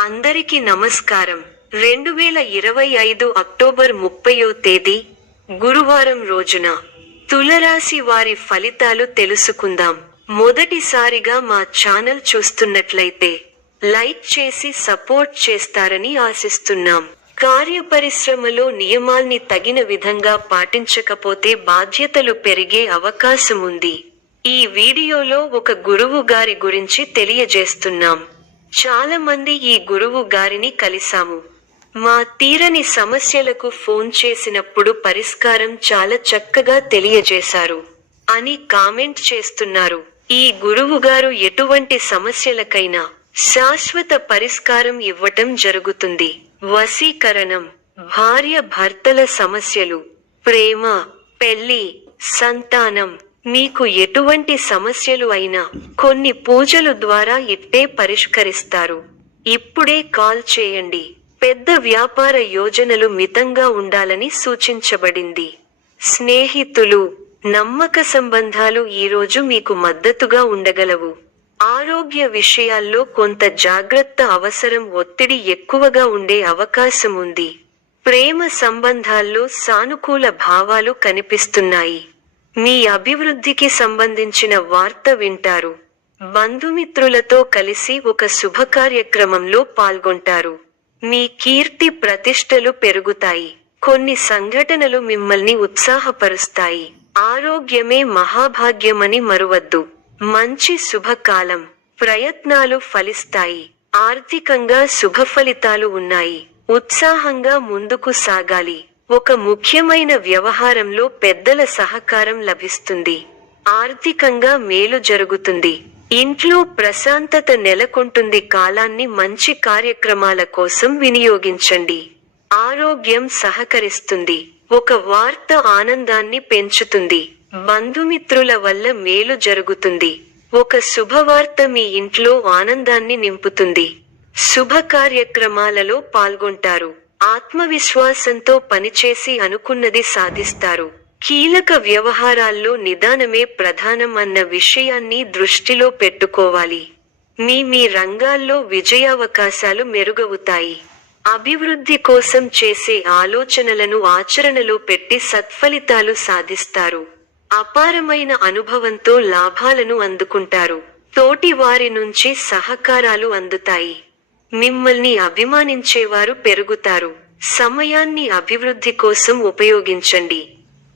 అందరికీ నమస్కారం. 2025 అక్టోబర్ 30వ తేదీ గురువారం రోజున తులరాశి వారి ఫలితాలు తెలుసుకుందాం. మొదటిసారిగా మా ఛానల్ చూస్తున్నట్లయితే లైక్ చేసి సపోర్ట్ చేస్తారని ఆశిస్తున్నాం. కార్యపరిశ్రమలో నియమాల్ని తగిన విధంగా పాటించకపోతే బాధ్యతలు పెరిగే అవకాశం ఉంది. ఈ వీడియోలో ఒక గురువు గారి గురించి తెలియజేస్తున్నాం. చాలా మంది ఈ గురువు గారిని కలిసాము. మా తీరని సమస్యలకు ఫోన్ చేసినప్పుడు పరిష్కారం చాలా చక్కగా తెలియజేశారు అని కామెంట్ చేస్తున్నారు. ఈ గురువు గారు ఎటువంటి సమస్యలకైనా శాశ్వత పరిష్కారం ఇవ్వటం జరుగుతుంది. వశీకరణం, భార్య భర్తల సమస్యలు, ప్రేమ, పెళ్లి, సంతానం, మీకు ఎటువంటి సమస్యలు అయినా కొన్ని పూజలు ద్వారా ఇట్టే పరిష్కరిస్తారు. ఇప్పుడే కాల్ చేయండి. పెద్ద వ్యాపార యోజనలు మితంగా ఉండాలని సూచించబడింది. స్నేహితులు, నమ్మక సంబంధాలు ఈరోజు మీకు మద్దతుగా ఉండగలవు. ఆరోగ్య విషయాల్లో కొంత జాగ్రత్త అవసరం. ఒత్తిడి ఎక్కువగా ఉండే అవకాశం ఉంది. ప్రేమ సంబంధాల్లో సానుకూల భావాలు కనిపిస్తున్నాయి. మీ అభివృద్ధికి సంబంధించిన వార్త వింటారు. బంధుమిత్రులతో కలిసి ఒక శుభకార్యక్రమంలో పాల్గొంటారు. మీ కీర్తి ప్రతిష్టలు పెరుగుతాయి. కొన్ని సంఘటనలు మిమ్మల్ని ఉత్సాహపరుస్తాయి. ఆరోగ్యమే మహాభాగ్యమని మరువద్దు. మంచి శుభకాలం. ప్రయత్నాలు ఫలిస్తాయి. ఆర్థికంగా శుభఫలితాలు ఉన్నాయి. ఉత్సాహంగా ముందుకు సాగాలి. ఒక ముఖ్యమైన వ్యవహారంలో పెద్దల సహకారం లభిస్తుంది. ఆర్థికంగా మేలు జరుగుతుంది. ఇంట్లో ప్రశాంతత నెలకొంటుంది. కాలాన్ని మంచి కార్యక్రమాల కోసం వినియోగించండి. ఆరోగ్యం సహకరిస్తుంది. ఒక వార్త ఆనందాన్ని పెంచుతుంది. బంధుమిత్రుల వల్ల మేలు జరుగుతుంది. ఒక శుభవార్త మీ ఇంట్లో ఆనందాన్ని నింపుతుంది. శుభ కార్యక్రమాలలో పాల్గొంటారు. ఆత్మవిశ్వాసంతో పనిచేసి అనుకున్నది సాధిస్తారు. కీలక వ్యవహారాల్లో నిదానమే ప్రధానం అన్న విషయాన్ని దృష్టిలో పెట్టుకోవాలి. మీ రంగాల్లో విజయావకాశాలు మెరుగవుతాయి. అభివృద్ధి కోసం చేసే ఆలోచనలను ఆచరణలో పెట్టి సత్ఫలితాలు సాధిస్తారు. అపారమైన అనుభవంతో లాభాలను అందుకుంటారు. తోటి వారి నుంచి సహకారాలు అందుతాయి. మిమ్మల్ని అభిమానించేవారు పెరుగుతారు. సమయాన్ని అభివృద్ధి కోసం ఉపయోగించండి.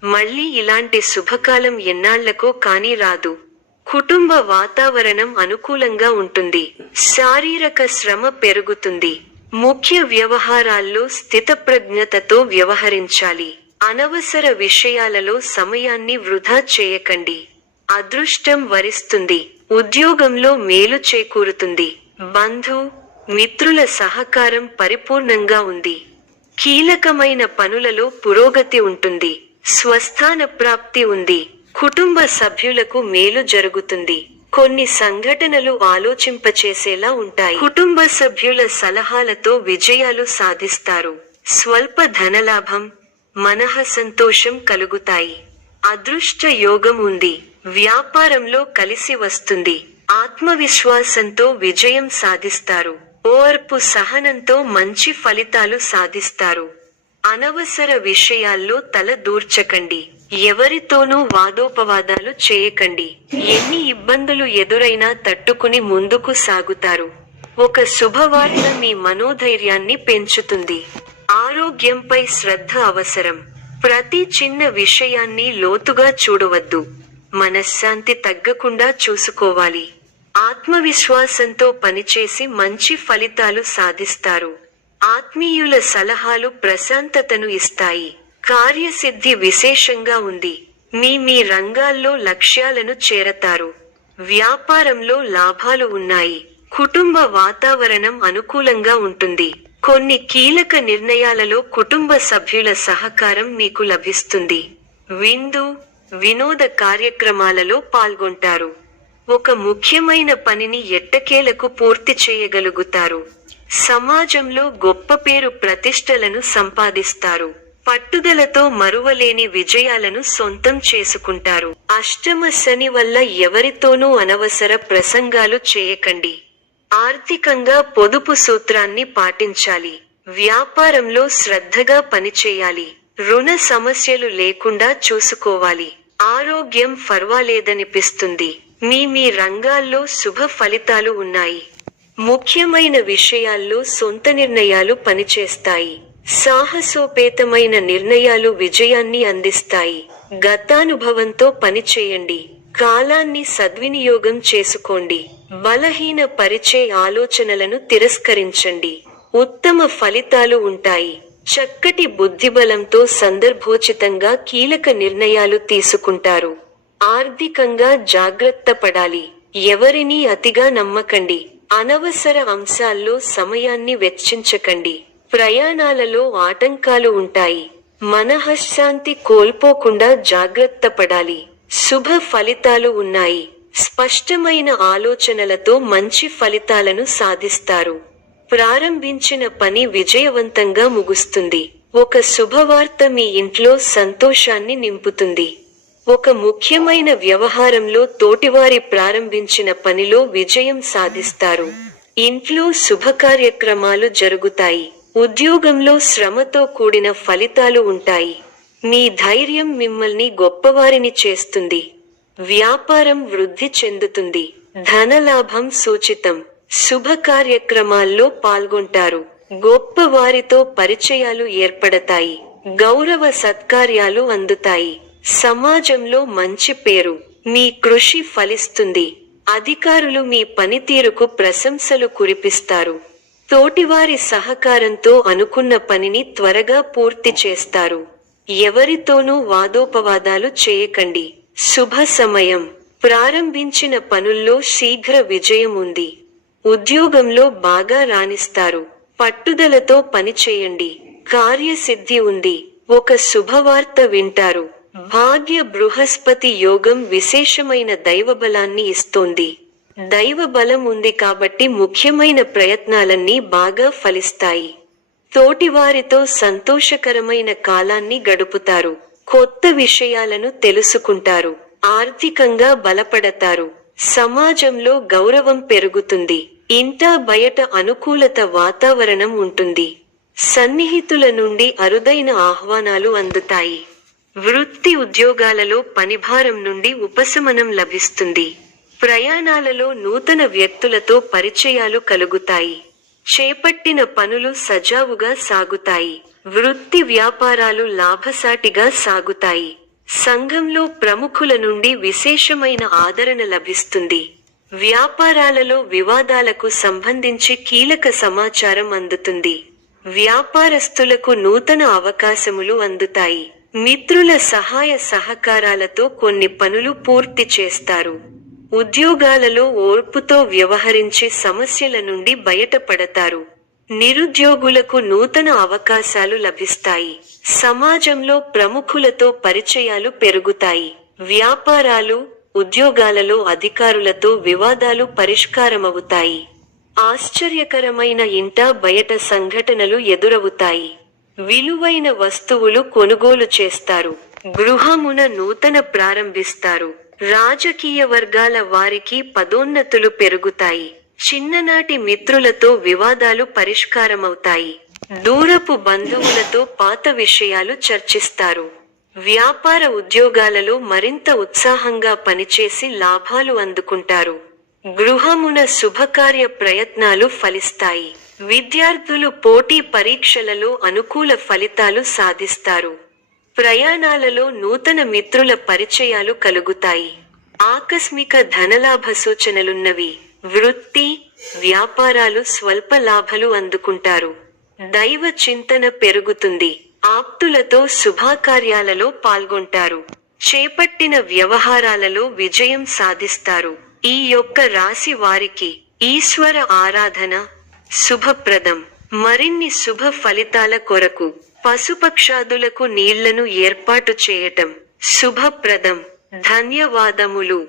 మళ్ళీ ఇలాంటి శుభకాలం ఎన్నాళ్లకో కానీ రాదు. కుటుంబ వాతావరణం అనుకూలంగా ఉంటుంది. శారీరక శ్రమ పెరుగుతుంది. ముఖ్య వ్యవహారాల్లో స్థితప్రజ్ఞతతో వ్యవహరించాలి. అనవసర విషయాలలో సమయాన్ని వృధా చేయకండి. అదృష్టం వరిస్తుంది. ఉద్యోగంలో మేలు చేకూరుతుంది. బంధు మిత్రుల సహకారం పరిపూర్ణంగా ఉంది. కీలకమైన పనులలో పురోగతి ఉంటుంది. స్వస్థాన ప్రాప్తి ఉంది. కుటుంబ సభ్యులకు మేలు జరుగుతుంది. కొన్ని సంఘటనలు ఆలోచింపచేసేలా ఉంటాయి. కుటుంబ సభ్యుల సలహాలతో విజయాలు సాధిస్తారు. స్వల్ప ధనలాభం, మనః సంతోషం కలుగుతాయి. అదృష్ట యోగం ఉంది. వ్యాపారంలో కలిసి వస్తుంది. ఆత్మవిశ్వాసంతో విజయం సాధిస్తారు. ఓర్పు సహనంతో మంచి ఫలితాలు సాధిస్తారు. అనవసర విషయాల్లో తల దూర్చకండి. ఎవరితోనూ వాదోపవాదాలు చేయకండి. ఎన్ని ఇబ్బందులు ఎదురైనా తట్టుకుని ముందుకు సాగుతారు. ఒక శుభవార్త మీ మనోధైర్యాన్ని పెంచుతుంది. ఆరోగ్యంపై శ్రద్ధ అవసరం. ప్రతి చిన్న విషయాన్ని లోతుగా చూడవద్దు. మనశ్శాంతి తగ్గకుండా చూసుకోవాలి. ఆత్మవిశ్వాసంతో పనిచేసి మంచి ఫలితాలు సాధిస్తారు. ఆత్మీయుల సలహాలు ప్రశాంతతను ఇస్తాయి. కార్యసిద్ధి విశేషంగా ఉంది. మీ రంగాల్లో లక్ష్యాలను చేరతారు. వ్యాపారంలో లాభాలు ఉన్నాయి. కుటుంబ వాతావరణం అనుకూలంగా ఉంటుంది. కొన్ని కీలక నిర్ణయాలలో కుటుంబ సభ్యుల సహకారం మీకు లభిస్తుంది. విందు, వినోద కార్యక్రమాలలో పాల్గొంటారు. ఒక ముఖ్యమైన పనిని ఎట్టకేలకు పూర్తి చేయగలుగుతారు. సమాజంలో గొప్ప పేరు ప్రతిష్టలను సంపాదిస్తారు. పట్టుదలతో మరువలేని విజయాలను సొంతం చేసుకుంటారు. అష్టమ శని వల్ల ఎవరితోనూ అనవసర ప్రసంగాలు చేయకండి. ఆర్థికంగా పొదుపు సూత్రాన్ని పాటించాలి. వ్యాపారంలో శ్రద్ధగా పనిచేయాలి. రుణ సమస్యలు లేకుండా చూసుకోవాలి. ఆరోగ్యం ఫర్వాలేదనిపిస్తుంది. మీ రంగాల్లో శుభ ఫలితాలు ఉన్నాయి. ముఖ్యమైన విషయాల్లో సొంత నిర్ణయాలు పనిచేస్తాయి. సాహసోపేతమైన నిర్ణయాలు విజయాన్ని అందిస్తాయి. గతానుభవంతో పనిచేయండి. కాలాన్ని సద్వినియోగం చేసుకోండి. బలహీన పరిచే ఆలోచనలను తిరస్కరించండి. ఉత్తమ ఫలితాలు ఉంటాయి. చక్కటి బుద్ధిబలంతో సందర్భోచితంగా కీలక నిర్ణయాలు తీసుకుంటారు. ఆర్థికంగా జాగ్రత్త పడాలి. ఎవరినీ అతిగా నమ్మకండి. అనవసర అంశాల్లో సమయాన్ని వెచ్చించకండి. ప్రయాణాలలో ఆటంకాలు ఉంటాయి. మనఃశాంతి కోల్పోకుండా జాగ్రత్త పడాలి. శుభ ఫలితాలు ఉన్నాయి. స్పష్టమైన ఆలోచనలతో మంచి ఫలితాలను సాధిస్తారు. ప్రారంభించిన పని విజయవంతంగా ముగుస్తుంది. ఒక శుభవార్త మీ ఇంట్లో సంతోషాన్ని నింపుతుంది. ఒక ముఖ్యమైన వ్యవహారంలో తోటివారి ప్రారంభించిన పనిలో విజయం సాధిస్తారు. ఇంట్లో శుభకార్యక్రమాలు జరుగుతాయి. ఉద్యోగంలో శ్రమతో కూడిన ఫలితాలు ఉంటాయి. మీ ధైర్యం మిమ్మల్ని గొప్పవారిని చేస్తుంది. వ్యాపారం వృద్ధి చెందుతుంది. ధనలాభం సూచితం. శుభ కార్యక్రమాల్లో పాల్గొంటారు. గొప్ప వారితో పరిచయాలు ఏర్పడతాయి. గౌరవ సత్కార్యాలు అందుతాయి. సమాజంలో మంచి పేరు. మీ కృషి ఫలిస్తుంది. అధికారులు మీ పనితీరుకు ప్రశంసలు కురిపిస్తారు. తోటివారి సహకారంతో అనుకున్న పనిని త్వరగా పూర్తి చేస్తారు. ఎవరితోనూ వాదోపవాదాలు చేయకండి. శుభ సమయం. ప్రారంభించిన పనుల్లో శీఘ్ర విజయం ఉంది. ఉద్యోగంలో బాగా రాణిస్తారు. పట్టుదలతో పనిచేయండి. కార్యసిద్ధి ఉంది. ఒక శుభవార్త వింటారు. భాగ్య బృహస్పతి యోగం విశేషమైన దైవబలాన్ని ఇస్తోంది. దైవబలం ఉంది కాబట్టి ముఖ్యమైన ప్రయత్నాలన్నీ బాగా ఫలిస్తాయి. తోటివారితో సంతోషకరమైన కాలాన్ని గడుపుతారు. కొత్త విషయాలను తెలుసుకుంటారు. ఆర్థికంగా బలపడతారు. సమాజంలో గౌరవం పెరుగుతుంది. ఇంటా బయట అనుకూలత వాతావరణం ఉంటుంది. సన్నిహితుల నుండి అరుదైన ఆహ్వానాలు అందుతాయి. వృత్తి ఉద్యోగాలలో పనిభారం నుండి ఉపశమనం లభిస్తుంది. ప్రయాణాలలో నూతన వ్యక్తులతో పరిచయాలు కలుగుతాయి. చేపట్టిన పనులు సజావుగా సాగుతాయి. వృత్తి వ్యాపారాలు లాభసాటిగా సాగుతాయి. సంఘంలో ప్రముఖుల నుండి విశేషమైన ఆదరణ లభిస్తుంది. వ్యాపారాలలో వివాదాలకు సంబంధించి కీలక సమాచారం అందుతుంది. వ్యాపారస్తులకు నూతన అవకాశములు అందుతాయి. మిత్రుల సహాయ సహకారాలతో కొన్ని పనులు పూర్తి చేస్తారు. ఉద్యోగాలలో ఓర్పుతో వ్యవహరించి సమస్యల నుండి బయటపడతారు. నిరుద్యోగులకు నూతన అవకాశాలు లభిస్తాయి. సమాజంలో ప్రముఖులతో పరిచయాలు పెరుగుతాయి. వ్యాపారాలు, ఉద్యోగాలలో అధికారులతో వివాదాలు పరిష్కారమవుతాయి. ఆశ్చర్యకరమైన ఇంటా బయట సంఘటనలు ఎదురవుతాయి. విలువైన వస్తువులు కొనుగోలు చేస్తారు. గృహమున నూతన ప్రారంభిస్తారు. రాజకీయ వర్గాల వారికి పదోన్నతులు పెరుగుతాయి. చిన్ననాటి మిత్రులతో వివాదాలు పరిష్కారమవుతాయి. దూరపు బంధువులతో పాత విషయాలు చర్చిస్తారు. వ్యాపార ఉద్యోగాలలో మరింత ఉత్సాహంగా పనిచేసి లాభాలు అందుకుంటారు. గృహమున శుభకార్య ప్రయత్నాలు ఫలిస్తాయి. విద్యార్థులు పోటీ పరీక్షలలో అనుకూల ఫలితాలు సాధిస్తారు. ప్రయాణాలలో నూతన మిత్రుల పరిచయాలు కలుగుతాయి. ఆకస్మిక ధనలాభ సూచనలున్నవి. వృత్తి, వ్యాపారాలు స్వల్ప లాభాలు అందుకుంటారు. దైవ చింతన పెరుగుతుంది. ఆప్తులతో శుభకార్యాలలో పాల్గొంటారు. చేపట్టిన వ్యవహారాలలో విజయం సాధిస్తారు. ఈ యొక్క రాశి వారికి ఈశ్వర ఆరాధన శుభప్రదం. మరిన్ని శుభ ఫలితాల కొరకు పశుపక్షాదులకు నీళ్లను ఏర్పాటు చేయటం శుభప్రదం. ధన్యవాదములు.